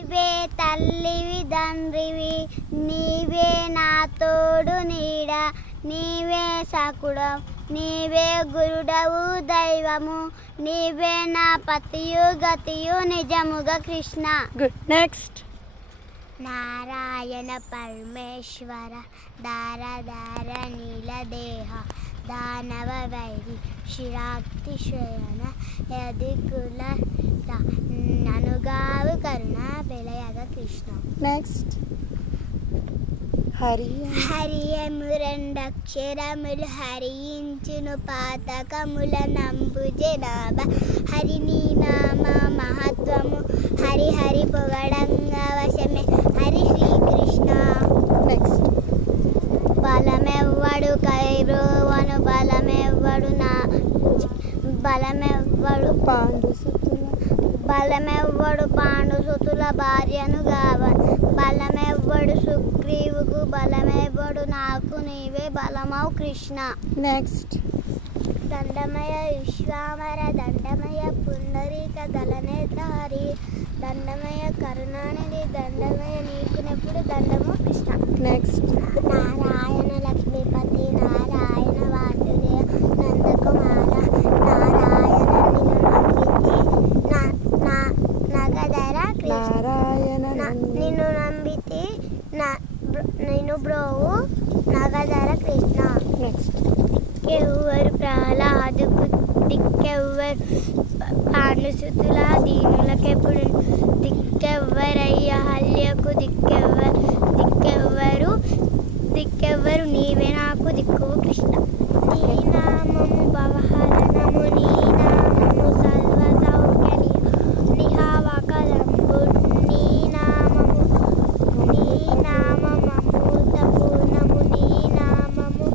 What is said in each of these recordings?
నీవే తల్లివి తండ్రివి, నీవే నా తోడు నీడ, నీవే సకుడం, నీవే గురుడవు దైవము, నీవే నా పతియు గతియు నిజముగా కృష్ణ. గుడ్. నెక్స్ట్. నారాయణ పరమేశ్వర దారదార నీలదేహ దానవ వైరి శిరాక్తి శయన యదికుల ననుగావు కరుణ వెలయగ కృష్ణ. నెక్స్ట్. హరి. హరియము రెండక్షరములు హరించును పాతకముల నంబు జనాభ, హరి నీ నామ మహత్వము హరి హరి పొగడంగా వశమే హరి శ్రీకృష్ణ. నెక్స్ట్. బలమెవ్వడు కైరోవను బలమెవ్వడు నా బలమెవ్వడు బలమెవ్వడు పాండుసుతుల భార్యను గావ, బలమెవ్వడు సుగ్రీవుకు బలమెవ్వడు నాకు నీవే బలమవు కృష్ణ. నెక్స్ట్. దండమయ విశ్వామర దండమయ పుండరీక దళనేతారి దండమయ కరుణానిధి దండమయ నీకునెప్పుడు దండము కృష్ణ. నెక్స్ట్. నారాయణ లక్ష్మీపతి నారాయణ వాసుదేవ నందకుమార నారాయణ నగధర నారాయణ నిన్ను నంబితి నిన్ను బ్రోవు నగధర కృష్ణ. నెక్స్ట్. దిక్కెవ్వరు ప్రహ్లాదుకు దిక్కెవ్వరు పాండుసుతుల దీనులకెప్పుడు దిక్కెవ్వరయ్య హల్యకు దిక్కెవ్వరు నీవే నాకు దిక్కువు కృష్ణ. నీ నామము భవహరణము నీ నామము సర్వసౌఖ్య నిహావకలంబు నీ నామము అమృతపూర్ణము నీ నామము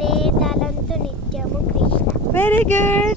నీ తలంతు నిత్యము కృష్ణ. Very good.